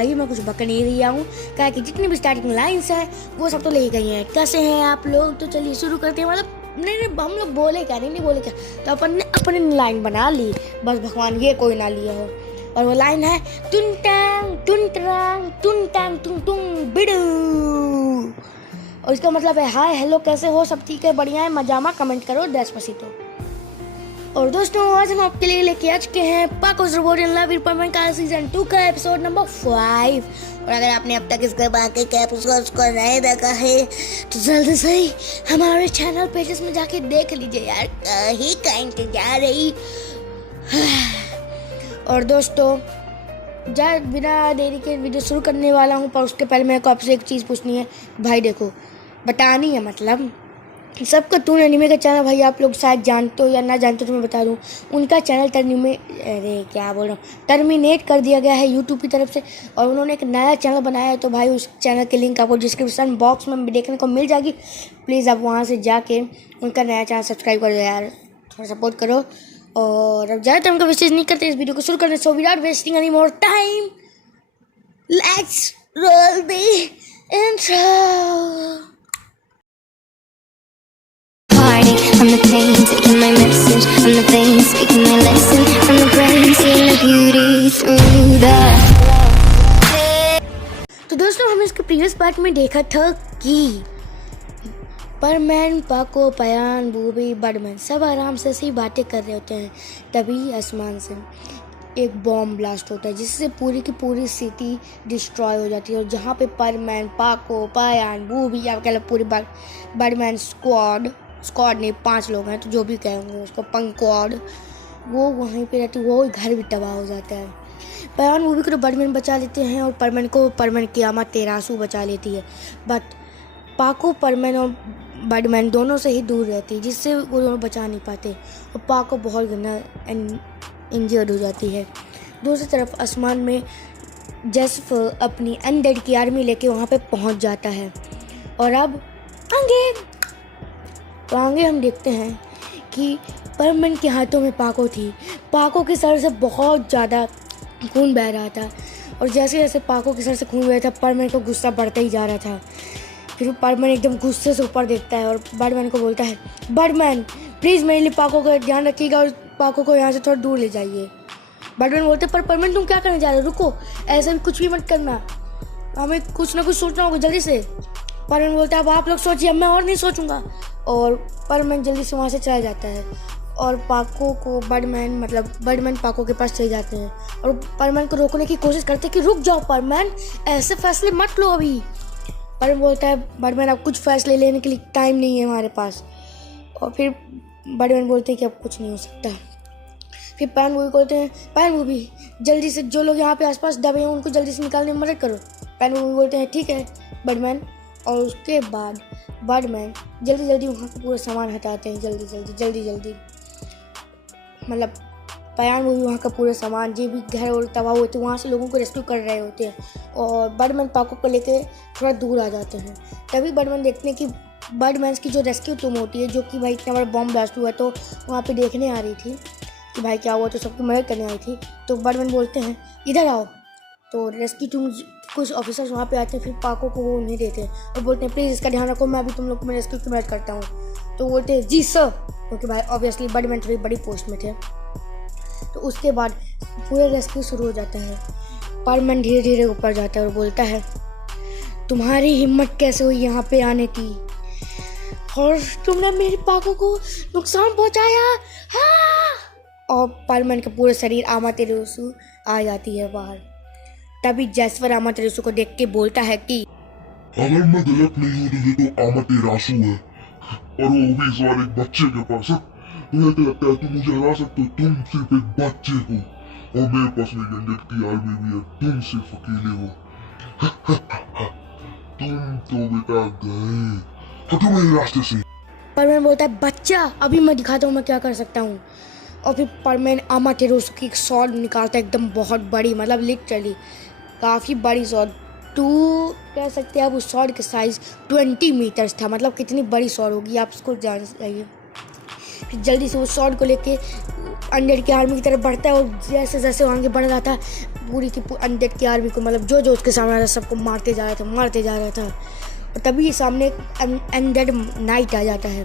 भाई मैं कुछ बक नहीं रही हूँ, क्या कि जितनी भी स्टार्टिंग लाइन्स है वो सब तो ले गई हैं। कैसे हैं आप लोग? तो चलिए शुरू करते हैं। मतलब नहीं हम लोग बोले क्या, नहीं बोले क्या, तो अपन ने अपनी लाइन बना ली, बस भगवान ये कोई ना लिया हो। और वो लाइन है टुन टांग टुन टांग टुन टांग टुन टुन बिडू, और इसका मतलब है हाय हेलो कैसे हो, सब ठीक है, बढ़िया है, मजामा, कमेंट करो डेस्पासितो। और दोस्तों आज हम आपके लिए लेके आ चुके हैं पाकोस रोबोट इन लव रिपेयरमेंट का सीजन 2 का एपिसोड नंबर 5। और अगर आपने अब तक इसके बाकी के एपिसोड्स को नहीं देखा है तो जल्दी से ही हमारे चैनल पेजेस में जाके देख लीजिए यार, कहीं का इंतजार रही। और दोस्तों बिना देरी के वीडियो शुरू करने वाला हूँ, पर उसके पहले मेरे को आपसे एक चीज़ पूछनी है भाई। देखो बतानी है, मतलब सबका टून एनिमे का चैनल भाई आप लोग शायद जानते हो या ना जानते हो तो मैं बता दूं, उनका चैनल टर्मिनेट कर दिया गया है यूट्यूब की तरफ से, और उन्होंने एक नया चैनल बनाया है। तो भाई उस चैनल की लिंक आपको डिस्क्रिप्शन बॉक्स में देखने को मिल जाएगी। प्लीज़ आप वहाँ से जाके उनका नया चैनल सब्सक्राइब कर दो यार, थोड़ा सपोर्ट करो। और अब ज़्यादा टाइम का वेस्टेज नहीं करते, इस वीडियो को शुरू करने, so without wasting any more time let's roll the intro. I'm the pain, taking my message. I'm the pain, speaking my lesson. I'm the brain, seeing the beauty through the. तो दोस्तों हमने इसके previous part में देखा था कि परमैन, पाको, पयान, booby, Birdman सब आराम से ऐसी बातें कर रहे होते हैं। तभी आसमान से एक बॉम्ब ब्लास्ट होता है जिससे पूरी की पूरी सिटी डिस्ट्रॉय हो जाती है। और जहाँ पे परमैन, पाको, पयान, बूबी या कह लो पूरी बर्डमैन स्क्वाड ने 5 लोग हैं तो जो भी कहेंगे उसको पंक्वाड, वो वहीं पे रहती है, वो घर भी तबाह हो जाता है। पयान मूवी को तो बर्डमैन बचा लेते हैं और परमैन की आमा तेरासू बचा लेती है, बट पाको परमैन और बर्डमैन दोनों से ही दूर रहती है जिससे वो दोनों बचा नहीं पाते और पाको बहुत गंदा इंजर्ड हो जाती है। दूसरी तरफ आसमान में जेसफ अपनी अनडेड की आर्मी लेके वहाँ पे पहुँच जाता है। और अब आगे हम देखते हैं कि परमैन के हाथों में पाको थी। पाको के सर से बहुत ज़्यादा खून बह रहा था, और जैसे जैसे पाको के सर से खून बह रहा था परमैन को गुस्सा बढ़ता ही जा रहा था। फिर परमैन एकदम गुस्से से ऊपर देखता है और बर्डमैन को बोलता है, बर्डमैन प्लीज़ मेरे लिए पाको का ध्यान रखिएगा और पाको को यहाँ से थोड़ा दूर ले जाइए। बर्डमैन बोलते पर परमैन तुम क्या करने जा रहे हो, रुको, ऐसा भी कुछ भी मत करना, हमें कुछ ना कुछ सोचना होगा जल्दी से। परमैन बोलता है अब आप लोग सोचिए, मैं और नहीं सोचूंगा। और परमैन जल्दी से वहाँ से चला जाता है और पाको को बर्डमैन पाको के पास चले जाते हैं और परमैन को रोकने की कोशिश करते हैं कि रुक जाओ परमैन, ऐसे फैसले मत लो अभी। परमैन बोलता है बर्डमैन अब कुछ फैसले लेने के लिए टाइम नहीं है हमारे पास। और फिर बर्डमैन बोलते हैं कि अब कुछ नहीं हो सकता। फिर पैन मूवी बोलते हैं, पैन मूवी जल्दी से जो लोग यहाँ पे आसपास दबे हैं उनको जल्दी से निकालने में मदद करो। पैन मूवी बोलते हैं ठीक है बर्डमैन। और उसके बाद बर्डमैन जल्दी वहाँ का पूरा सामान हटाते हैं, जल्दी मतलब पयान मूवी वहाँ का पूरा सामान जो भी घर और तबाह होते हैं वहाँ से लोगों को रेस्क्यू कर रहे होते हैं और बर्डमैन पाको को लेके थोड़ा दूर आ जाते हैं। तभी बर्डमैन देखते हैं कि बर्डमैन की जो रेस्क्यू टीम होती है, जो कि भाई इतना बड़ा बॉम्ब ब्लास्ट हुआ तो वहाँ पे देखने आ रही थी कि भाई क्या हुआ, तो सबकी मदद करने आई थी। तो बर्डमैन बोलते हैं इधर आओ। तो रेस्क्यू टीम कुछ ऑफिसर्स वहाँ पे आते हैं, फिर पाको को वो नहीं देते और बोलते हैं प्लीज़ इसका ध्यान रखो, मैं अभी तुम लोग को मैं रेस्क्यू की मदद करता हूँ। तो बोलते हैं जी सर, क्योंकि भाई ऑब्वियसली बर्डमैन थोड़ी बड़ी पोस्ट में थे। तो उसके बाद पूरा रेस्क्यू शुरू हो जाता है। परमैन धीरे धीरे ऊपर जाता है और बोलता है तुम्हारी हिम्मत कैसे हुई यहाँ पे आने की, और तुमने मेरे पाको को नुकसान पहुँचाया। हाँ। और परमैन का पूरा शरीर आमा तेरेसू आ जाती है बाहर। तभी जेसफर आमा तेरेसू को देख के बोलता है कि अगर मैं गलत नहीं हूँ तो ये तो आमा तेरासू है, और वो भी इस बार एक बच्चे के पास है। तुम्हें क्या लगता है तुम मुझे हरा सकते हो? तुम सिर्फ एक बच्चे हो और मेरे पास मेरी अनडेड की आर्मी भी है, तुम सिर्फ अकेले हो। तुम तो बेटा गए, हटो मेरे रास्ते से। परमैन बोलता है बच्चा अभी मैं दिखाता हूँ मैं क्या कर सकता हूँ। और फिर परमैन आमा तेरेसू की एक स्वॉर्ड निकालता है, एकदम बहुत बड़ी, मतलब लिटरली काफ़ी बड़ी स्वॉर्ड, कह सकते हैं आप उस स्वॉर्ड के साइज़ 20 मीटर्स था। मतलब कितनी बड़ी स्वॉर्ड होगी आप उसको जान जाइए। फिर जल्दी से वो स्वॉर्ड को लेके अनडेड की आर्मी की तरफ बढ़ता है और जैसे जैसे वो आगे बढ़ रहा था पूरी की अनडेड की आर्मी को मतलब जो जो उसके सामने आ रहा था सबको मारते जा रहा था और तभी सामने एक अनडेड नाइट आ जाता है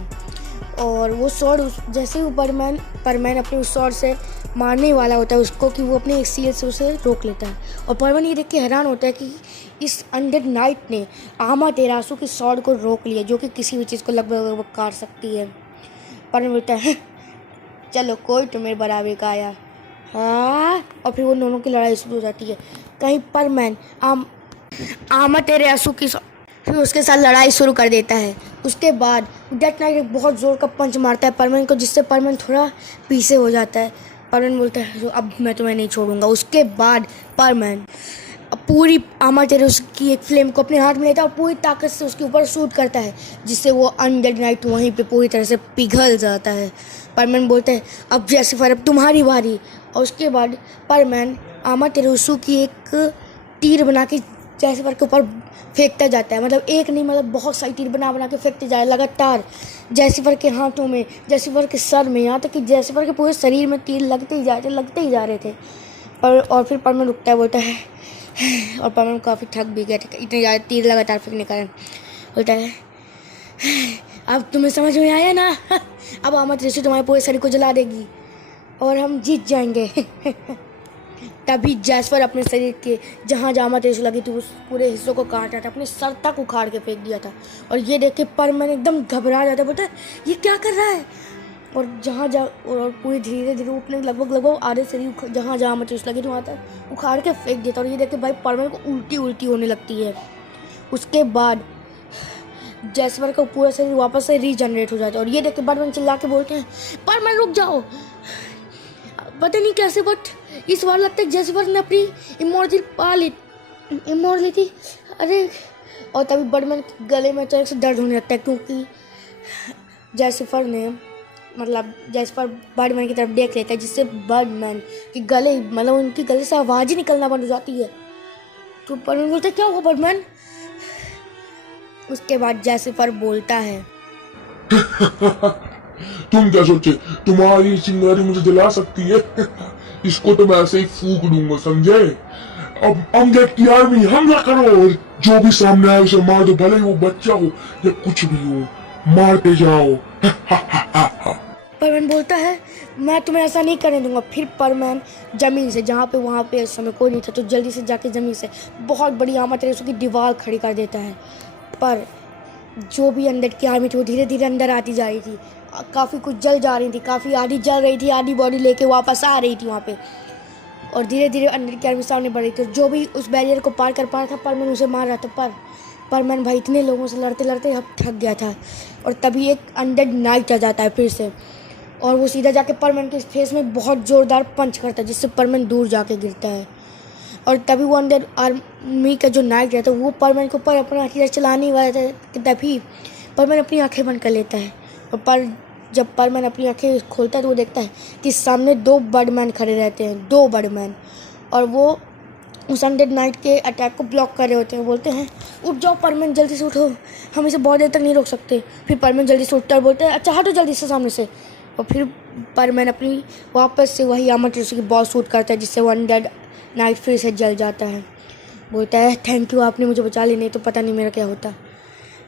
और वो स्वॉर्ड जैसे ही परमैन अपने उस स्वॉर्ड से मारने वाला होता है उसको कि वो अपने एक सील से उसे रोक लेता है और परमैन ये देख के हैरान होता है कि इस अनडेड नाइट ने आमातेरासु की स्वॉर्ड को रोक लिया जो कि किसी भी चीज़ को लगभग काट सकती है। परमैन बोलता है चलो कोई तो मेरे बराबर का आया। हाँ, और फिर वो दोनों की लड़ाई शुरू हो जाती है। कहीं परमैन आमातेरासु की फिर उसके साथ लड़ाई शुरू कर देता है। उसके बाद डेथ नाइट एक बहुत ज़ोर का पंच मारता है परमैन को जिससे परमैन थोड़ा पीछे हो जाता है। परमैन बोलता है अब मैं तुम्हें नहीं छोड़ूंगा। उसके बाद परमैन पूरी आमातेरासु की एक फ्लेम को अपने हाथ में लेता है और पूरी ताकत से उसके ऊपर शूट करता है जिससे वो अनडेड नाइट वहीं पे पूरी तरह से पिघल जाता है। परमैन बोलता है अब जैसिफर अब तुम्हारी बारी। और उसके बाद परमैन आमातेरासु की एक तीर बना के जैसिफर के ऊपर फेंकता जाता है मतलब एक नहीं मतलब बहुत सारी तीर बना के फेंकते जाए लगातार जैसिफर के हाथों में जैसिफर के सर में यहाँ तक कि जैसिफर के पूरे शरीर में तीर लगते ही जा रहे थे। और फिर परमैन रुकता है बोलता है और परमैन काफ़ी थक भी गया था इतने ज़्यादा तीर लगातार फेंकने के कारण। बोलता है अब तुम्हें समझ में आया ना अब आमातेरासु तुम्हारे पूरे शरीर को जला देगी और हम जीत जाएंगे। तभी जैस्पर अपने शरीर के जहाँ आमातेरासु लगी थी उस पूरे हिस्सों को काटा था अपने सर तक उखाड़ के फेंक दिया था और ये देख के परमैन एकदम घबरा जाता है। बोलता है ये क्या कर रहा है और और पूरी धीरे धीरे अपने लगभग आधे शरीर जहाँ आमातेरासु लगी थी वहाँ तक उखाड़ के फेंक देता और ये देख के भाई परमैन को उल्टी होने लगती है। उसके बाद जैस्पर का पूरा शरीर वापस से रीजनरेट हो जाता है और ये देख के परमैन चिल्ला के बोलते हैं परमैन रुक जाओ। पता नहीं कैसे बट इस बार लगता है जैसिफर ने अपनी इमोर्टलिटी अरे और तभी बर्डमैन के गले में अचानक से दर्द होने लगता है क्योंकि जैसिफर बर्डमैन की तरफ देख लेता है जिससे बर्डमैन के गले मतलब उनके गले से आवाज़ ही निकलना बंद हो जाती है। तो बर्डमैन बोलता है क्या हुआ बर्डमैन। उसके बाद जैसिफर बोलता है तुम क्या सोचे तुम्हारी चिंगारी मुझे जला सकती है इसको तो मैं ऐसे ही फूक दूंगा समझे। अब अनडेड की आर्मी हमला करो और जो भी सामने आए उसे मार दो भले ही वो बच्चा हो या कुछ भी हो मारते जाओ। परमैन बोलता है मैं तुम्हें ऐसा नहीं करने दूंगा। फिर परमैन जमीन से जहाँ पे वहाँ पे इस समय कोई नहीं था तो जल्दी से जाके जमीन से बहुत बड़ी आमातेरासु की दीवार खड़ी कर देता है। पर जो भी अनडेड की आर्मी थी वो धीरे धीरे अंदर आती जा रही थी। काफ़ी कुछ जल जा रही थी काफ़ी आधी जल रही थी आधी बॉडी लेके वापस आ रही थी वहाँ पे और धीरे धीरे अनडेड की आर्मी सामने बढ़ रही थी। जो भी उस बैरियर को पार कर पा रहा था परमैन उसे मार रहा था पर परमैन भाई इतने लोगों से लड़ते लड़ते अब थक गया था। और तभी एक अनडेड नाइट आ जाता है फिर से और वो सीधा जाके परमैन के फेस में बहुत ज़ोरदार पंच करता है जिससे परमैन दूर जाके गिरता है। और तभी वो अनडेड आर्मी का जो नाइट रहता है वो परमैन के ऊपर अपना हथियार चलाने वाला था कि तभी परमैन अपनी आंखें बंद कर लेता है और जब परमैन अपनी आंखें खोलता है तो वो देखता है कि सामने दो बर्डमैन खड़े रहते हैं दो बर्डमैन और वो उस अनडेड नाइट के अटैक को ब्लॉक कर रहे होते हैं। बोलते हैं उठ जाओ परमैन जल्दी से उठो हम इसे बहुत देर तक नहीं रोक सकते। फिर परमैन जल्दी से उठता है बोलते हैं अच्छा हटो जल्दी से सामने से। और फिर परमैन अपनी वापस से वही आमातेरासु की बॉस शूट करता है जिससे वो अनडेड नाइट फिर से जल जाता है। बोलता है थैंक यू आपने मुझे बचा ली नहीं तो पता नहीं मेरा क्या होता।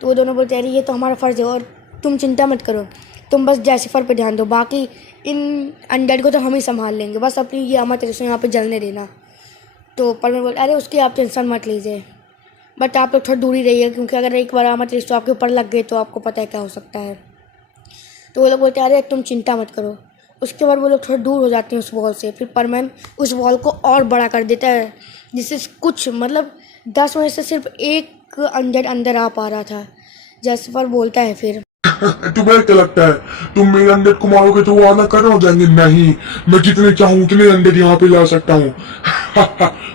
तो वो दोनों बोलते हैं अरे ये तो हमारा फ़र्ज़ है और तुम चिंता मत करो तुम बस जैसिफर पे ध्यान दो बाकी इन अनडेड को तो हम ही संभाल लेंगे बस अपनी ये आमातेरासु यहाँ पे जलने देना। तो परमैन बोलते अरे उसकी आप टेंशन मत लीजिए बट आप लोग थोड़ी दूरी रहिए क्योंकि अगर एक बार आमातेरासु आपके ऊपर लग गए तो आपको पता है क्या हो सकता है। तो वो लोग बोलते हैं अरे तुम चिंता मत करो। उसके बाद वो लोग थोड़ा दूर हो जाते हैं उस वॉल से। फिर परमैन उस वॉल को और बड़ा कर देता है जिससे कुछ मतलब 10 में से सिर्फ एक अनडेड अंदर आ पा रहा था। जैसिफर बोलता है फिर तुम्हें क्या लगता है तुम मेरे अनडेड को मारोगे तो वो आना करना हो जाएंगे। नहीं मैं जितने चाहूँ उतने अनडेड यहाँ पे ला सकता हूँ।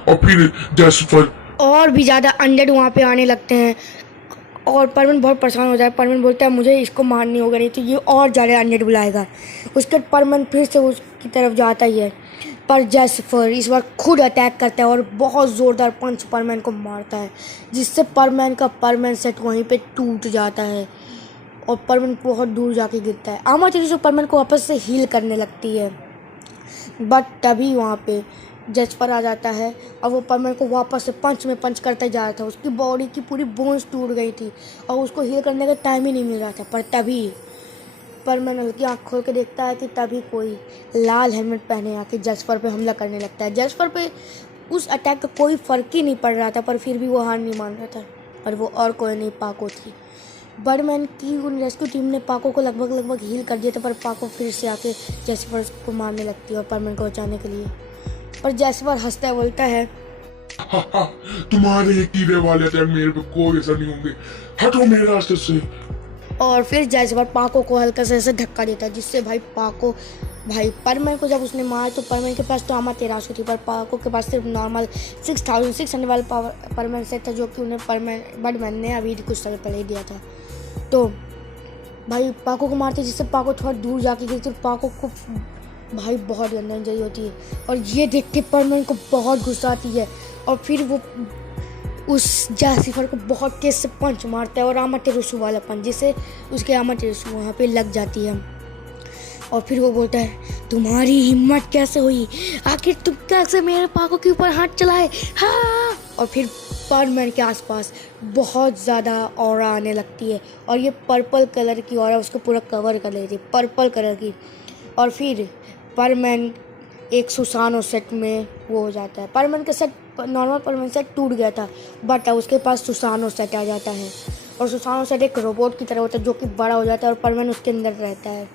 और फिर जैसिफर और भी ज़्यादा अनडेड वहाँ पे आने लगते हैं और परमैन बहुत परेशान हो जाए। परमैन बोलता है मुझे इसको मारनी होगा नहीं तो ये और ज़्यादा अनडेड बुलाएगा। उसके बाद परमैन फिर से उसकी तरफ जाता ही है पर जैसिफर इस बार खुद अटैक करता है और बहुत ज़ोरदार पंच परमैन को मारता है जिससे परमैन का परमैन सेट वहीं पे टूट जाता है। और परमन बहुत दूर जाके गिरता है। आमातेरासु परमन को वापस से हील करने लगती है, बट तभी वहाँ पे जैस्पर आ जाता है और वो परमन को वापस से पंच में पंच करता जा रहा था। उसकी बॉडी की पूरी बोन्स टूट गई थी और उसको हील करने का टाइम ही नहीं मिल रहा था। पर तभी परमन हल्की आँख खोल के देखता है कि तभी कोई लाल हेलमेट पहने आके जैस्पर पे हमला करने लगता है। जैस्पर पे उस अटैक का कोई फ़र्क ही नहीं पड़ रहा था, पर फिर भी वो हार नहीं मान रहा था। और वो और कोई नहीं, पाको थी। बर्डमैन की उन रेस्क्यू टीम ने पाको को लगभग हील कर दिया था, पर पाको फिर से आके जैस्पर को मारने लगती है और परमन को बचाने के लिए। पर जैस्पर हंसता है, बोलता है तुम्हारे ये कीड़े वाले अटैक मेरे पे कोई असर नहीं होंगे, हटो मेरे रास्ते से। और फिर जैस्पर पाको को हल्का से ऐसे धक्का देता है, जिससे भाई परमन को जब उसने मारा तो परमन के पास तो आमातेरासु थी, पर पाको के पास सिर्फ नॉर्मल 6600 वाला पावर परमन सेट था, जो कि उन्हें बर्डमैन ने अभी कुछ समय पहले ही दिया था। तो भाई पाको को मारते, जिससे पाको थोड़ा दूर जाके गिरती और पाको को भाई बहुत गंदा इंजरी होती है। और ये देख के परमन को बहुत गुस्सा आती है और फिर वो उस जैस्पर को बहुत तेज से पंच मारता है और आमातेरासु वाला पंच, जिससे उसके आमातेरासु वहाँ पे लग जाती है। और फिर वो बोलता है तुम्हारी हिम्मत कैसे हुई, आखिर तुम कैसे मेरे पाको के ऊपर हाथ चलाए, हाँ। और फिर परमैन के आसपास बहुत ज़्यादा ऑरा आने लगती है और ये पर्पल कलर की ऑरा उसको पूरा कवर कर लेती है, पर्पल कलर की। और फिर परमैन एक सुसानो सेट में वो हो जाता है। परमैन का सेट नॉर्मल परमैन सेट टूट गया था, बट उसके पास सुसानो सेट आ जाता है और सुसानो सेट एक रोबोट की तरह होता है, जो कि बड़ा हो जाता है और परमैन उसके अंदर रहता है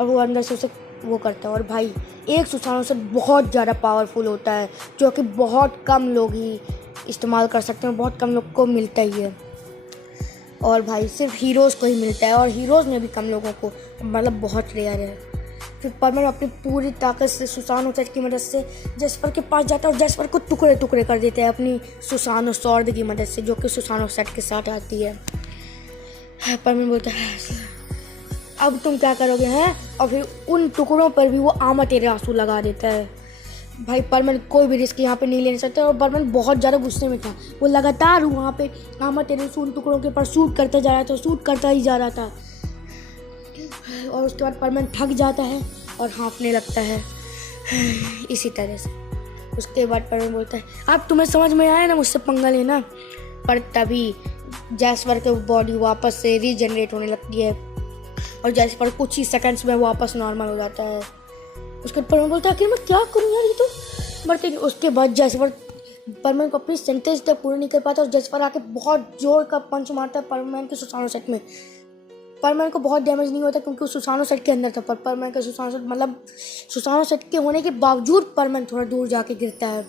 और वो अंदर से उसे वो करता है। और भाई एक सुसानो सेट बहुत ज़्यादा पावरफुल होता है, जो कि बहुत कम लोग ही इस्तेमाल कर सकते हैं, बहुत कम लोग को मिलता ही है। और भाई सिर्फ हीरोज़ को ही मिलता है और हीरोज़ में भी कम लोगों को, मतलब बहुत रेयर है। फिर परमैन अपनी पूरी ताकत से सुसानो सेट की मदद से जैस्पर के पास जाता है और जैस्पर को टुकड़े टुकड़े कर देते हैं अपनी सुसानो स्वॉर्ड की मदद से, जो कि सुसानो सेट के साथ आती है। परमैन बोलता है अब तुम क्या करोगे हैं, और फिर उन टुकड़ों पर भी वो आमातेरासु लगा देता है। भाई परमैन कोई भी रिस्क यहाँ पे नहीं ले सकता और परमैन बहुत ज़्यादा गुस्से में था। वो लगातार वहाँ पे आमातेरासु उन टुकड़ों के ऊपर शूट करता जा रहा था, शूट करता ही जा रहा था। और उसके बाद परमैन थक जाता है और हाँफने लगता है इसी तरह से। उसके बाद परमैन बोलता है अब तुम्हें समझ में आया ना मुझसे पंगा लेना। पर तभी जैस्पर की बॉडी वापस से रीजनरेट होने लगती है और जैस्पर कुछ ही सेकंड्स में वापस नॉर्मल हो जाता है। उसके बाद परमैन बोलता है कि मैं क्या करूँ यार, ये तो बट उसके बाद जैस्पर परमैन को अपनी सेंटेंस तक पूरी नहीं कर पाता और जैस्पर आके बहुत जोर का पंच मारता है परमैन के सुसानो सेट में। परमैन को बहुत डैमेज नहीं होता क्योंकि उस सुसानो सेट के अंदर था, पर परमैन का सुसानो सेट मतलब सुसानो सेट के होने के बावजूद परमैन थोड़ा दूर जाके गिरता है।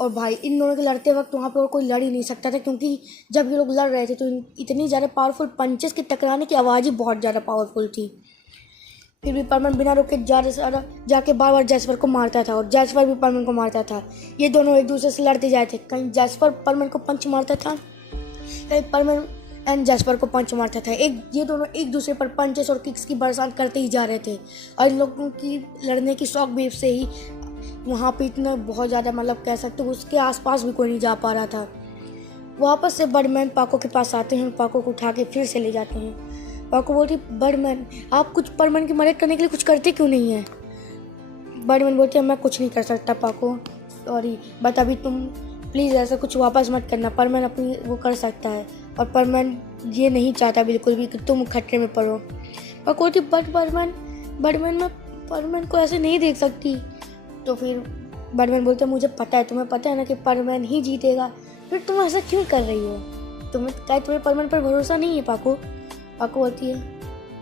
और भाई इन दोनों के लड़ते वक्त वहाँ पर और कोई लड़ ही नहीं सकता था, क्योंकि जब ये लोग लड़ रहे थे तो इतनी ज़्यादा पावरफुल पंचेस के टकराने की आवाज़ ही बहुत ज़्यादा पावरफुल थी। फिर भी परमैन बिना रुके जाके बार बार जैस्पर को मारता था और जैस्पर भी परमैन को मारता था। ये दोनों एक दूसरे से लड़ते जाए थे, कहीं जैस्पर परमैन को पंच मारता था, कहीं परमैन एंड जैस्पर को पंच मारता था। ये दोनों एक दूसरे पर पंचेस और किक्स की बरसात करते ही जा रहे थे और इन लोगों की लड़ने की शॉक वेव से ही वहाँ पे इतना बहुत ज़्यादा मतलब कह सकते हो उसके आसपास भी कोई नहीं जा पा रहा था। वापस से बर्डमैन पाको के पास आते हैं, पाको को उठा के फिर से ले जाते हैं। पाको बोलती बर्डमैन आप कुछ परमैन की मदद करने के लिए कुछ करते क्यों नहीं है। बर्डमैन बोलती है मैं कुछ नहीं कर सकता पाको, सॉरी, बट अभी तुम प्लीज़ ऐसा कुछ वापस मत करना, परमैन अपनी वो कर सकता है और परमैन ये नहीं चाहता बिल्कुल भी कि तुम खतरे में पड़ो। पाको बोलती बट बर्डमैन मैं परमैन को ऐसे नहीं देख सकती। तो फिर बर्डमैन बोलते हैं मुझे पता है, तुम्हें पता है ना कि परमैन ही जीतेगा, फिर तुम ऐसा क्यों कर रही हो, तुम्हें परमैन पर भरोसा नहीं है। पाको बोलती है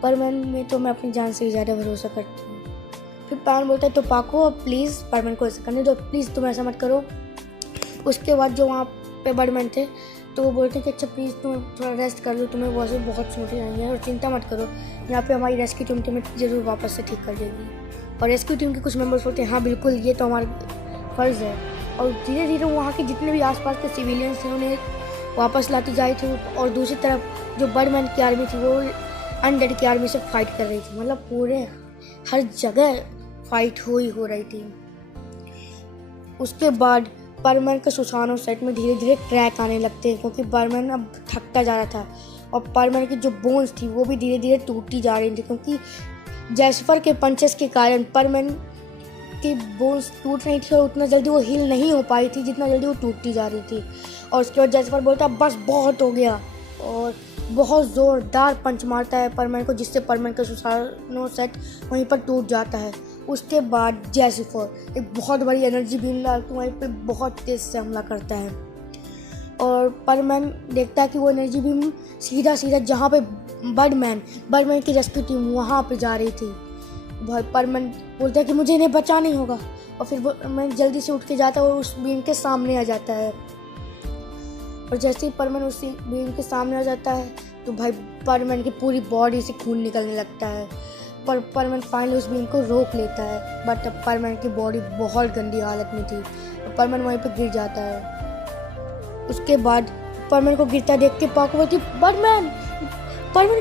परमैन में तो मैं अपनी जान से भी ज़्यादा भरोसा करती हूँ। फिर परमैन बोलता है तो पाको प्लीज़ परमैन को ऐसा करने दो, प्लीज़ तुम ऐसा मत करो। उसके बाद जो वहाँ पे बर्डमैन थे तो वो बोलते हैं कि अच्छा प्लीज़ तुम थोड़ा रेस्ट कर लो, तुम्हें वैसे बहुत चोटें आई हैं और चिंता मत करो, यहाँ पे हमारी रेस्क्यू टीम तुम्हें ज़रूर वापस से ठीक कर देगी। और रेस्क्यू टीम के कुछ मेंबर्स बोलते हैं हाँ बिल्कुल ये तो हमारा फ़र्ज़ है। और धीरे धीरे वहाँ के जितने भी आसपास के सिविलियंस थे उन्हें वापस लाती जा रही थी और दूसरी तरफ जो बर्डमैन की आर्मी थी वो अनडेड की आर्मी से फाइट कर रही थी, मतलब पूरे हर जगह फाइट हो रही थी। उसके बाद परमैन के सुसानो सेट में धीरे धीरे क्रैक आने लगते हैं क्योंकि परमैन अब थकता जा रहा था और परमैन की जो बोन्स थी वो भी धीरे धीरे टूटती जा रही थी, क्योंकि जैस्पर के पंचेस के कारण परमैन की बोन्स टूट रही थी और उतना जल्दी वो हील नहीं हो पाई थी जितना जल्दी वो टूटती जा रही थी। और उसके बाद जैस्पर बोलता बस बहुत हो गया और बहुत ज़ोरदार पंच मारता है परमैन को, जिससे परमैन का सुसानो सेट वहीं पर टूट जाता है। उसके बाद जैसिफर एक बहुत बड़ी एनर्जी बीम डालकर वहीं पे बहुत तेज़ से हमला करता है और परमैन देखता है कि वो एनर्जी बीम सीधा जहाँ पे बर्डमैन की रेस्क्यू टीम वहाँ पे जा रही थी। भाई परमैन बोलता है कि मुझे इन्हें बचा नहीं होगा और फिर मैं जल्दी से उठ के जाता है और उस बीम के सामने आ जाता है। और जैसे ही परमैन उसी बीम के सामने आ जाता है तो भाई परमैन की पूरी बॉडी से खून निकलने लगता है, पर परमैन फाइनली उस बीम को रोक लेता है। बट अब परमैन की बॉडी बहुत गंदी हालत में थी और परमैन वहीं पे गिर जाता है। उसके बाद परमैन को गिरता देख के पाको बोलती परमैन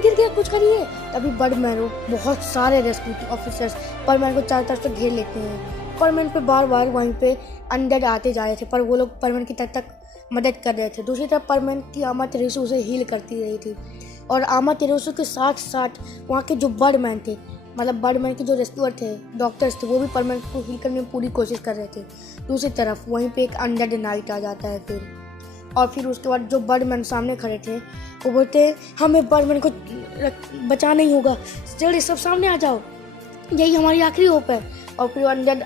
गिर गया, कुछ करिए। तभी बर्डमैन और बहुत सारे रेस्क्यू ऑफिसर्स परमैन को चारों तरफ से घेर लेते हैं। परमैन पे बार वहीं पे अनडेड आते जा रहे थे, पर वो लोग परमैन की तक मदद कर रहे थे। दूसरी तरफ परमैन की आमा तेरेसू उसे हील करती रही थी और आमा तेरेसू के साथ साथ वहाँ के जो बर्डमैन थे, मतलब बर्डमैन के जो रेस्क्यूअर थे, डॉक्टर्स थे, वो भी परमैन को हील करने में पूरी कोशिश कर रहे थे। दूसरी तरफ वहीं पे एक अनडेड नाइट आ जाता है फिर उसके बाद जो बर्डमैन सामने खड़े थे वो बोलते हैं हमें बर्डमैन को बचाना ही होगा, जल्दी सब सामने आ जाओ, यही हमारी आखिरी होप है। और फिर अनडेड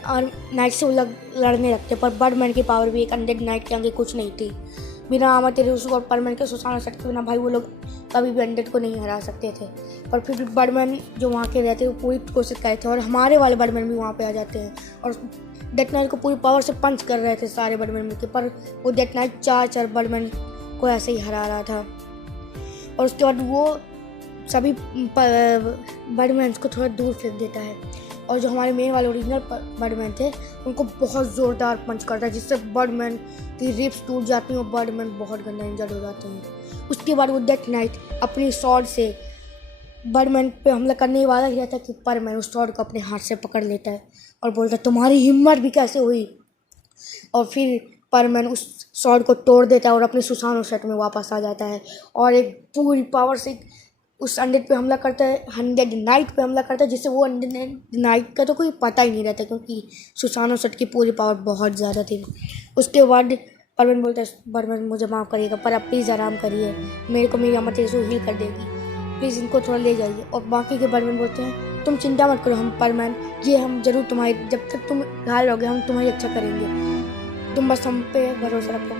नाइट से वो लड़ने लगते, पर बर्डमैन की पावर भी एक अनडेड नाइट के आगे कुछ नहीं थी। बिना आमा तेरेसू और परमैन के सुसानो सेट के बिना भाई वो लोग कभी भी अनडेड को नहीं हरा सकते थे। पर फिर भी बर्डमैन जो वहाँ के रहते वो पूरी कोशिश कर रहे थे और हमारे वाले बर्डमैन भी वहाँ पे आ जाते हैं और डेथ नाइट को पूरी पावर से पंच कर रहे थे सारे बर्डमैन मिलकर, पर वो डेथ नाइट चार बर्डमैन को ऐसे ही हरा रहा था। और उसके बाद वो सभी बर्डमैन को थोड़ा दूर फेंक देता है और जो हमारे मेन वाले ओरिजिनल बर्डमैन थे उनको बहुत ज़ोरदार पंच करता है, जिससे बर्डमैन की रिब्स टूट जाती हैं और बर्डमैन बहुत गंदा इंजर्ड हो जाते हैं। उसके बाद वो डेथ नाइट अपनी स्वॉर्ड से बर्डमैन पे हमला करने वाला ही रहता कि परमैन उस स्वॉर्ड को अपने हाथ से पकड़ लेता है और बोलता है तुम्हारी हिम्मत भी कैसे हुई। और फिर परमैन उस स्वॉर्ड को तोड़ देता है और अपने सुसानो सेट में वापस आ जाता है और एक पूरी पावर से उस अनडेड पे हमला करता है, अनडेड नाइट पे हमला करता है, जिससे वो अनडेड नाइट का तो कोई पता ही नहीं रहता क्योंकि सुसानो सेट की पूरी पावर बहुत ज़्यादा थी। उसके बाद परमैन बोलता है बर्डमैन मुझे माफ़ करिएगा, पर आप प्लीज़ आराम करिए, मेरे को मेरी आमा तेरेसू हील कर देगी, प्लीज़ इनको थोड़ा ले जाइए। और बाकी के बर्डमैन बोलते हैं तुम चिंता मत करो, हम परमैन ये हम जरूर तुम्हारी, जब तक तुम घायल रहोगे हम तुम्हारी अच्छा करेंगे, तुम बस हम पे भरोसा रखो।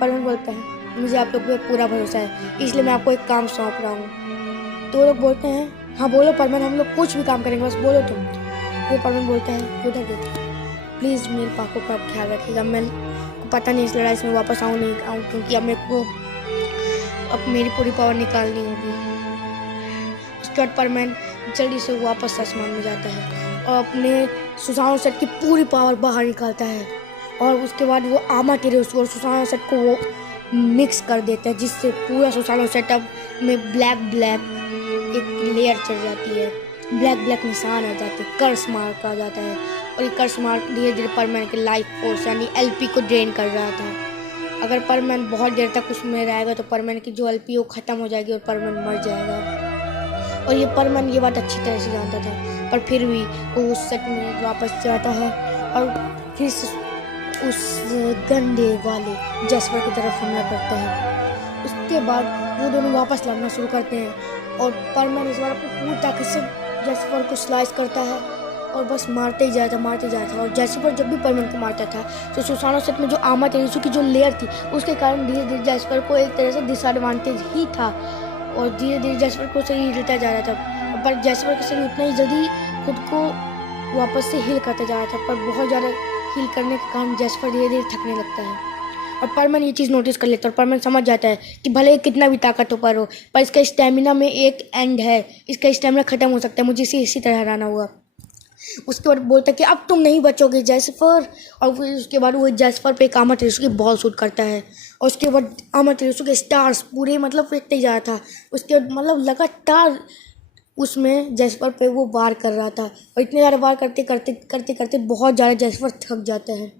परमैन बोलता है मुझे आप लोग पे पूरा भरोसा है, इसलिए मैं आपको एक काम सौंप रहा हूँ। तो वो लोग बोलते हैं हाँ बोलो परमैन, हम लोग कुछ भी काम करेंगे, बस बोलो तुम। वो परमैन बोलता है उधर देखो, प्लीज़ मेरे पापा का ख्याल रखिएगा, मैं पता नहीं इस लड़ाई में वापस आऊँ नहीं आऊँ, क्योंकि अब मेरे को अब मेरी पूरी पावर निकालनी होगी। उसके बाद परमैन जल्दी से वापस आसमान में जाता है और अपने सुसानो सेट की पूरी पावर बाहर निकालता है और उसके बाद वो आमा तेरेसू और सुसानो सेट को वो मिक्स कर देता है, जिससे पूरा सुसानो सेटअप में ब्लैक एक लेयर चढ़ जाती है, ब्लैक निशान आ जाते हैं, कर्स मार्क आ जाता है और ये कर्स मार्क धीरे धीरे परमैन के लाइफ फोर्स यानी एलपी को ड्रेन कर रहा था। अगर परमैन बहुत देर तक उसमें रहेगा तो परमैन की जो एलपी वो ख़त्म हो जाएगी और परमैन मर जाएगा। और ये परमैन ये बात अच्छी तरह से जानता था, पर फिर भी वो उस सेट में वापस जाता है और फिर उस गंदे वाले जैस्पर की तरफ हमला करता है। उसके बाद वो दोनों वापस लड़ना शुरू करते हैं और परमैन इस बार अपनी पूरी ताकत से जैस्पर को स्लाइस करता है और बस मारते ही जाता और जैस्पर जब भी परमैन को मारता था तो सुसानो सेट में जो आमा तेरेसू की जो लेयर थी उसके कारण धीरे धीरे जैस्पर को एक तरह से डिसएडवांटेज ही था और धीरे धीरे जैस्पर को सही हिलता जा रहा था, पर जैस्पर के शरीर उतना ही जल्दी खुद को वापस से हील करता जा रहा था, पर बहुत ज़्यादा हील करने के कारण जैस्पर धीरे धीरे थकने लगता है और परमैन ये चीज़ नोटिस कर लेता है और परमैन समझ जाता है कि भले ही कितना भी ताकतवर हो पर इसका स्टेमिना में एक एंड है, इसका स्टेमिना खत्म हो सकता है, मुझे इसी तरह हराना हुआ। उसके बाद बोलता है कि अब तुम नहीं बचोगे जैस्पर, और फिर उसके बाद वो जैस्पर पे एक आमा तेरेसू की बॉल शूट करता है और उसके बाद आमा तेरेसू के स्टार्स पूरे मतलब फेंकते ही जा रहा था। उसके बाद मतलब लगातार उसमें जैस्पर पे वो वार कर रहा था और इतने ज़्यादा वार करते बहुत ज़्यादा जैस्पर थक जाता है,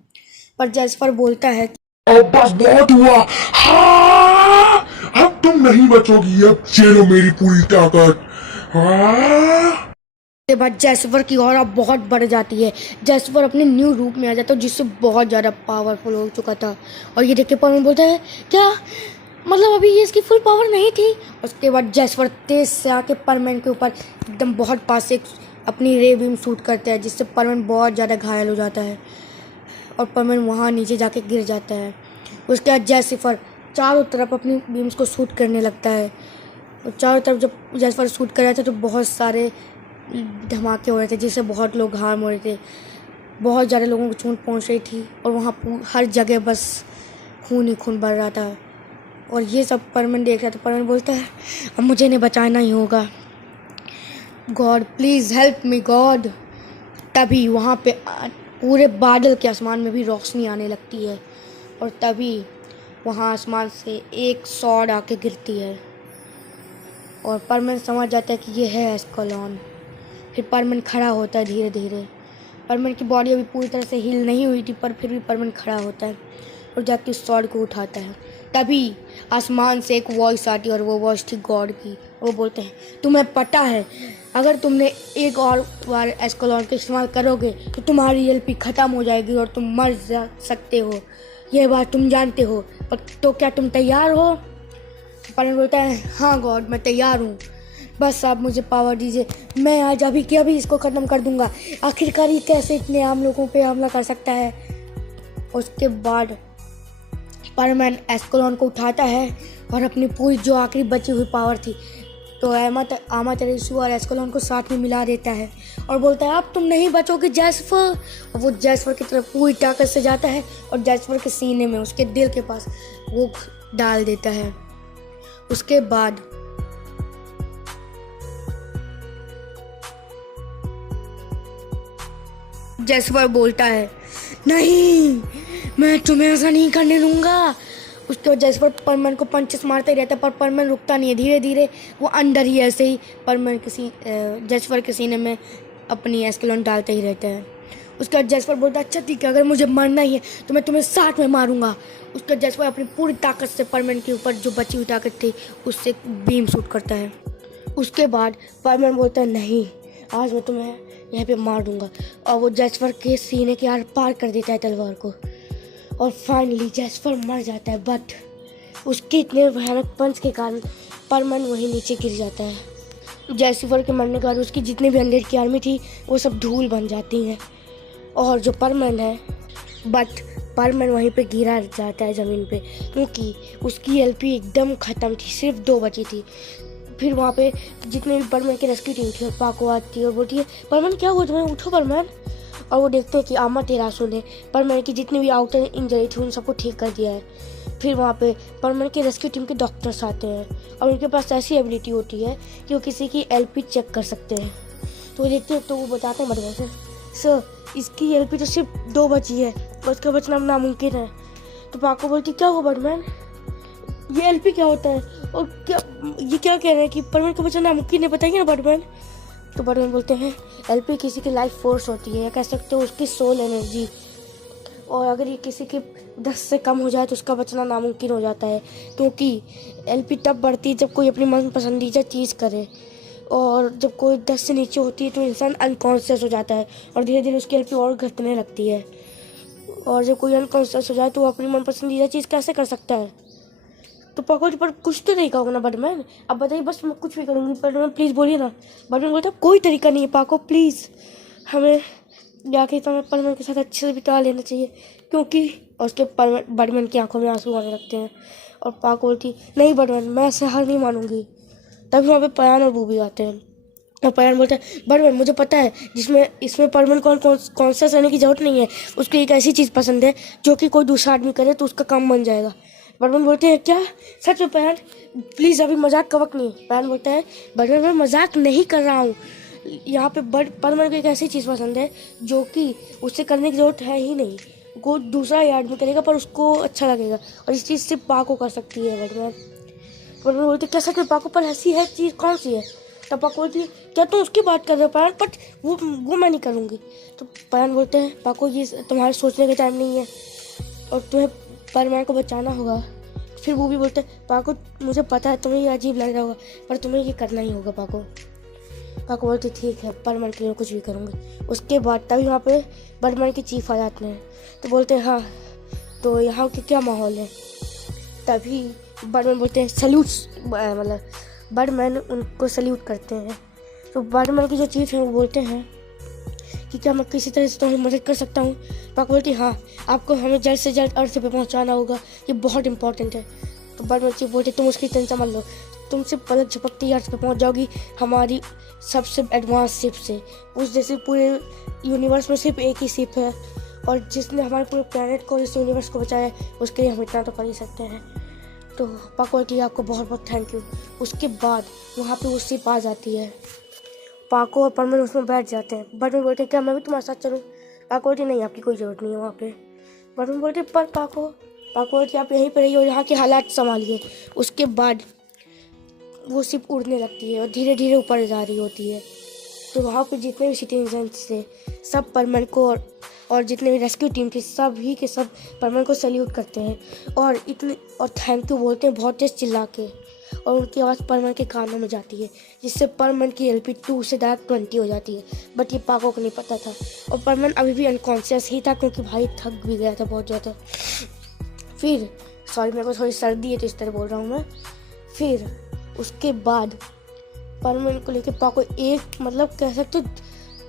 पर जैस्पर बोलता है अब बस बहुत हुआ, हाँ अब तुम नहीं बचोगी, अब चलो मेरी पूरी ताकत। हाँ। के बाद जैस्पर की ऑरा बहुत बढ़ जाती है। जैस्पर अपने न्यू रूप में आ जाता है जिससे बहुत ज़्यादा पावरफुल हो चुका था। और ये देख के परमैन बोलता है क्या, मतलब अभी ये इसकी फुल पावर नहीं थी। उसके बाद जैस्पर तेज से आके परमैन के ऊपर एकदम बहुत पास से अपनी रे बीम शूट करता है जिससे परमैन बहुत ज़्यादा घायल हो जाता है और परमैन वहाँ नीचे जाके गिर जाता है। उसके बाद जैस्पर चारों तरफ अपनी बीम्स को शूट करने लगता है और चारों तरफ जब जैस्पर शूट कर रहा था तो बहुत सारे धमाके हो रहे थे जिससे बहुत लोग हार्म हो रहे थे। बहुत ज़्यादा लोगों को चोट पहुंच रही थी और वहाँ हर जगह बस खून ही खून बढ़ रहा था। और ये सब परमैन देख रहा था। परमैन बोलता है अब मुझे इन्हें बचाना ही होगा, God please help me God. तभी वहाँ पे पूरे बादल के आसमान में भी रोशनी आने लगती है और तभी वहाँ आसमान से एक सॉर्ड आके गिरती है और परमैन समझ जाता है कि ये है एस्कलोन। फिर परमैन खड़ा होता है धीरे धीरे। परमैन की बॉडी अभी पूरी तरह से हील नहीं हुई थी पर फिर भी परमैन खड़ा होता है और जाके उस सॉर्ड को उठाता है। तभी आसमान से एक वॉइस आती है और वो वॉइस थी गॉड की। वो बोलते हैं तुम्हें पता है अगर तुमने एक और बार एस्कलोन का इस्तेमाल करोगे तो तुम्हारी एलपी ख़त्म हो जाएगी और तुम मर जा सकते हो, यह बात तुम जानते हो, पर तो क्या तुम तैयार हो। परमैन बोलता है हाँ गॉड मैं तैयार हूँ, बस आप मुझे पावर दीजिए, मैं आज अभी के अभी इसको ख़त्म कर दूंगा। आखिरकार ये कैसे इतने आम लोगों पे हमला कर सकता है। उसके बाद परमैन एस्कलोन को उठाता है और अपनी पूरी जो आखिरी बची हुई पावर थी तो आमातेरासु और एस्कलोन को साथ में मिला देता है और बोलता है अब तुम नहीं बचोगे जैस्पर। और वो जैस्पर की तरफ पूरी ताकत से जाता है और जैस्पर के सीने में उसके दिल के पास वो डाल देता है। उसके बाद जैस्पर बोलता है नहीं मैं तुम्हें ऐसा नहीं करने दूंगा। उसके बाद जैस्पर परमैन को पंचेस मारता ही रहता है पर परमैन रुकता नहीं है। धीरे धीरे वो अंदर ही ऐसे ही परमैन जैस्पर के सीने में अपनी एस्कलोन डालते ही रहता है। उसके बाद जैस्पर बोलता है अच्छा ठीक है अगर मुझे मरना ही है तो मैं तुम्हें साथ में मारूंगा। उसके बाद जैस्पर अपनी पूरी ताकत से परमैन के ऊपर जो बची हुई ताकत थी उससे बीम शूट करता है। उसके बाद परमैन बोलता है नहीं आज मैं तुम्हें यहाँ पे मार दूंगा और वो जैस्पर के सीने के आर पार कर देता है तलवार को और फाइनली जैस्पर मर जाता है। बट उसके इतने भयानक पंच के कारण परमैन वहीं नीचे गिर जाता है। जैस्पर के मरने के बाद उसकी जितनी भी अनडेड की आर्मी थी वो सब धूल बन जाती है और जो परमैन है बट परमैन वहीं पे गिरा जाता है ज़मीन पे क्योंकि उसकी एलपी एकदम ख़त्म थी, सिर्फ 2 बची थी। फिर वहाँ पे जितने भी परमैन की रेस्क्यू टीम थी और पाको आती है और बोलती है परमैन क्या हुआ तुम्हें, उठो परमैन। और वो देखते हैं कि आमातेरासु ने परमैन की जितनी भी आउटर इंजरी थी उन सबको ठीक कर दिया है। फिर वहाँ पे परमैन की रेस्क्यू टीम के डॉक्टर्स आते हैं और उनके पास ऐसी एबिलिटी होती है कि वो किसी की एलपी चेक कर सकते हैं। तो वो देखते हैं तो वो बताते हैं परमैन से सर इसकी एलपी तो सिर्फ 2 बची है और उसका बचना नामुमकिन है। तो पाको बोलती क्या हुआ परमैन, ये एलपी क्या होता है और क्या ये क्या कह रहे हैं कि परमैन को बचना नामुमकिन है, बताइए ना परमैन। तो परमैन बोलते हैं एलपी किसी की लाइफ फोर्स होती है, कह सकते हो उसकी सोल एनर्जी, और अगर ये किसी के 10 से कम हो जाए तो उसका बचना नामुमकिन हो जाता है क्योंकि एलपी तब बढ़ती है जब कोई अपनी मन पसंदीदा चीज़ करे और जब कोई 10 से नीचे होती है तो इंसान अनकॉन्शियस हो जाता है और धीरे धीरे उसकी एलपी और घटने लगती है। और जब कोई अनकॉन्शियस हो जाए तो वो अपनी मन पसंदीदा चीज़ कैसे कर सकता है। तो पाको पर कुछ तो तरीका होगा ना बटमैन, अब बताइए बस मैं कुछ भी करूँगी बटमैन प्लीज़ बोलिए ना। बटमैन बोलता कोई तरीका नहीं है पाको प्लीज़, हमें जाके तो हमें परमैन के साथ अच्छे से बिता लेना चाहिए क्योंकि और उसके बटमैन की आंखों में आंसू आने लगते हैं और पाको बोलती नहीं बटमैन मैं ऐसे हार नहीं मानूंगी। तभी वहाँ पे पयान और बूबी आते हैं और पयान बोलता है बटमैन मुझे पता है इसमें परमैन को कॉन्शियस रहने की ज़रूरत नहीं है, उसको एक ऐसी चीज़ पसंद है जो कि कोई दूसरा आदमी करे तो उसका काम बन जाएगा। बटमैन बोलते हैं क्या सच में पयान, प्लीज़ अभी मजाक का वक्त नहीं। पयान बोलता है बटमैन मैं मजाक नहीं कर रहा हूँ, यहाँ पे परमैन को एक ऐसी चीज़ पसंद है जो कि उससे करने की ज़रूरत है ही नहीं, कोई दूसरा आदमी करेगा पर उसको अच्छा लगेगा और इस चीज़ से पाको कर सकती है बटमैन। बटमैन बोलते क्या सच में पाको पर ऐसी है चीज़ कौन सी है। तब पाको बोलती है क्या तुम उसकी बात कर रहे हो पयान, बट वो मैं नहीं करूँगी। तो पयान बोलते हैं पाको ये तुम्हारे सोचने का टाइम नहीं है और तुम्हें परमैन को बचाना होगा, फिर वो भी बोलता है पाको मुझे पता है तुम्हें ये अजीब लग रहा होगा पर तुम्हें ये करना ही होगा पाको। पाको बोलते ठीक है परमन के लिए कुछ भी करूँगी। उसके बाद तभी वहाँ पे बर्डमैन की चीफ आ जाते हैं तो बोलते हैं हाँ तो यहाँ के क्या माहौल है। तभी बर्डमैन बोलते हैं सल्यूट, मतलब बर्डमैन उनको सल्यूट करते हैं। तो बर्डमैन की जो चीफ है वो बोलते हैं कि क्या मैं किसी तरह से तुम्हारी मदद कर सकता हूँ। पाको बोलती है हाँ आपको हमें जल्द से जल्द अर्थ पे पहुँचाना होगा, ये बहुत इंपॉर्टेंट है। तो बर्डमैन चीफ बोलते तुम उसकी टेंशन मत लो, तुम सिर्फ पलक झपकते ही अर्थ पे पहुँच जाओगी हमारी सबसे एडवांस शिप से। उस जैसे पूरे यूनिवर्स में सिर्फ एक ही शिप है और जिसने हमारे पूरे प्लेनेट को इस यूनिवर्स को बचाया है उसके लिए हम इतना तो कर ही सकते हैं। तो पाको बोलती है आपको बहुत बहुत थैंक यू। उसके बाद वहाँ पे वो शिप आ जाती है। पाको और परमन उसमें बैठ जाते हैं। बर्डमैन बोलते हैं क्या मैं भी तुम्हारे साथ चलूँ। पाको बोलती नहीं आपकी कोई ज़रूरत नहीं है वहाँ पे। बर्डमैन बोलते पर पाको बोलती आप यहीं पर रहिए और यहाँ के हालात संभालिए। उसके बाद वो शिप उड़ने लगती है और धीरे धीरे ऊपर जा रही होती है। तो वहाँ पे जितने भी सिटीजन्स थे सब परमन को और जितने भी रेस्क्यू टीम थी सभी के सब परमन को सल्यूट करते हैं और थैंक यू बोलते हैं बहुत तेज चिल्ला के। और उनकी आवाज़ परमन के कानों में जाती है जिससे परमन की LP 2 से डायरेक्ट 20 हो जाती है। बट ये पाको को नहीं पता था और परमन अभी भी अनकॉन्शियस ही था क्योंकि भाई थक भी गया था बहुत ज़्यादा। फिर सॉरी मेरे को थोड़ी सर्दी है तो इस तरह बोल रहा हूँ मैं। फिर उसके बाद परमन को लेकर पाको एक मतलब कह सकते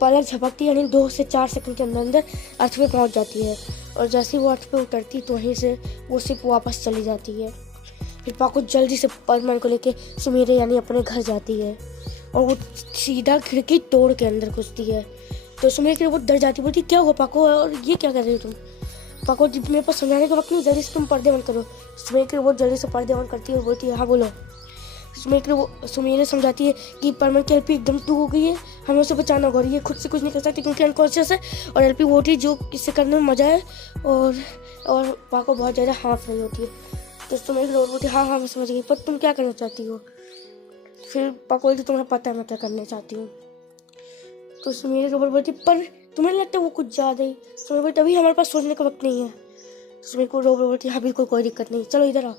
पलक झपकती यानी 2 से 4 सेकंड के अंदर अर्थ पे पहुंच जाती है। और जैसे ही वो अर्थ पे उतरती तो वहीं से वो शिप वापस चली जाती है। फिर पाको जल्दी से परमन को लेके सुमेरे यानी अपने घर जाती है और वो सीधा खिड़की तोड़ के अंदर घुसती है। तो सुमेरे की वो डर जाती, बोलती क्या हुआ पाको और ये क्या कर रही हो तुम। पाको मेरे पास समझाने का वक्त नहीं, जल्दी से तुम पर्दे बंद करो। सुमेरे की वो जल्दी से पर्दे बंद करती है और बोलती है हाँ बोलो। सुमेरे समझाती है कि परमन की LP एकदम 2 हो गई है, हमें उसे बचाना होगा। ये खुद से कुछ नहीं कर सकती क्योंकि अनकॉन्शियस है और LP वो थी जो इससे करने में मजा है। और पाको बहुत ज़्यादा हाँफ रही होती है। तो सुमेरे बोलती है हाँ मैं समझ गई पर तुम क्या करना चाहती हो। फिर पाको बोलती तुम्हें पता है मैं क्या करना चाहती हूँ। तो सुमेरे बोलती पर तुम्हें लगता है वो कुछ ज़्यादा ही। सुमेरे बोलती अभी हमारे पास सोचने का वक्त नहीं है। सुमेरे को बोलती हाँ बिल्कुल कोई दिक्कत नहीं, चलो इधर आओ।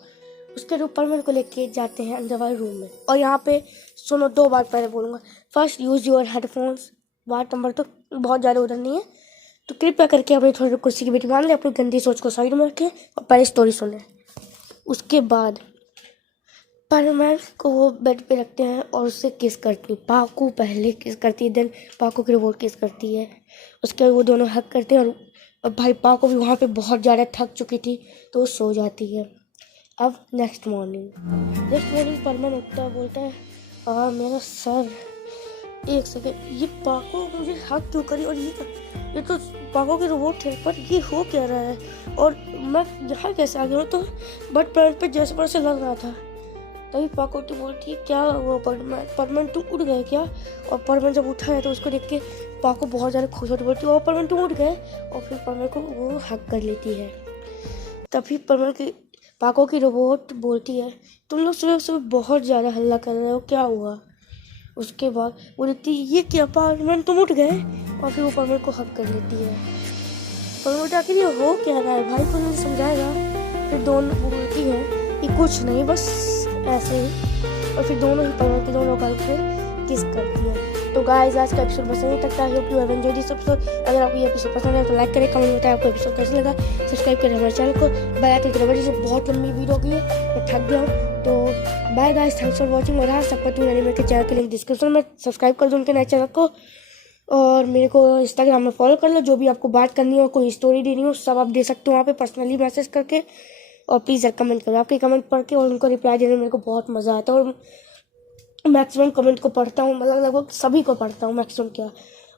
उसके रूप परमन को लेके जाते हैं अंदर वाले रूम में। और यहाँ पे सुनो 2 बार पहले बोलूँगा। फर्स्ट यूज़ योर हेडफोन्स, बात नंबर तो बहुत ज़्यादा उधर नहीं है तो कृपया करके अपनी थोड़ी कुर्सी की बेटी मान लें, अपनी गंदी सोच को साइड में रखें और पहले स्टोरी सुनें। उसके बाद परमन को वो बेड पे रखते हैं और उससे किस करती है। पाको पहले किस करती है, देन पाको की रोबोट किस करती है। उसके बाद वो दोनों हक करते हैं और भाई पाको भी वहाँ पे बहुत ज़्यादा थक चुकी थी तो वो सो जाती है। अब नेक्स्ट मॉर्निंग परमन उठता है, बोलता है मेरा सर। एक सेकेंड, ये पाको मुझे हक क्यों करी और ये तो पाको की रोबोट है पर ये हो क्या रहा है और मैं यहाँ कैसे आ गया हूँ। तो बट प्लेनेट पे जैसे पर से लग रहा था। तभी पाको तो बोलती है क्या वो परमन तुम उड़ गए क्या। और परमन जब उठा है तो उसको देख के पाको बहुत ज़्यादा खुश होती, बोलती है और परमन तुम उड़ गए। और फिर परमन को वो हक कर लेती है। तभी पाको की रोबोट बोलती है तुम लोग सुबह बहुत ज़्यादा हल्ला कर रहे हो, क्या हुआ। उसके बाद वो देखती है ये क्या परमन तुम उठ गए। और फिर वो परमन को हक कर लेती है। परमन आखिर ये हो क्या रहा है भाई को नहीं समझाएगा। फिर दोनों बोलती है कि कुछ नहीं बस ऐसे ही। और फिर दोनों ही परमन के दोनों गाल पे किस करती है। तो गाइस आज का एपिसोड बस यहीं तक था। I hope you have enjoyed this episode. अगर आपको ये एपिसोड पसंद है तो लाइक करें, कमेंट में बताएं आपको एपिसोड कैसे लगा। सब्सक्राइब करें हमारे चैनल को, बेल आइकन की दबाइए। बहुत लंबी वीडियो की है, मैं थक गया हूँ। तो bye guys, thanks for watching. और हाँ सपतू एनिमे के चैनल के लिंक डिस्क्रिप्शन में, सब्सक्राइब कर दो उनके नए चैनल को और मेरे को इंस्टाग्राम में फॉलो कर लो। जो भी आपको बात करनी हो, कोई स्टोरी देनी हो, सब आप दे सकते हो वहाँ पे पर्सनली मैसेज करके। और प्लीज़ यार कमेंट करो, आपके कमेंट पढ़ के और उनको रिप्लाई देने में मेरे को बहुत मज़ा आता है। और मैक्सिमम कमेंट को पढ़ता हूँ, मतलब लगभग सभी को पढ़ता हूँ मैक्सिमम क्या,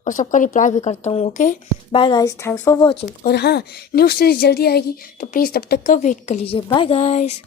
और सबका रिप्लाई भी करता हूँ। Okay bye guys, thanks for watching. और हाँ न्यू सीरीज जल्दी आएगी तो प्लीज़ तब तक का वेट कर लीजिए। Bye guys.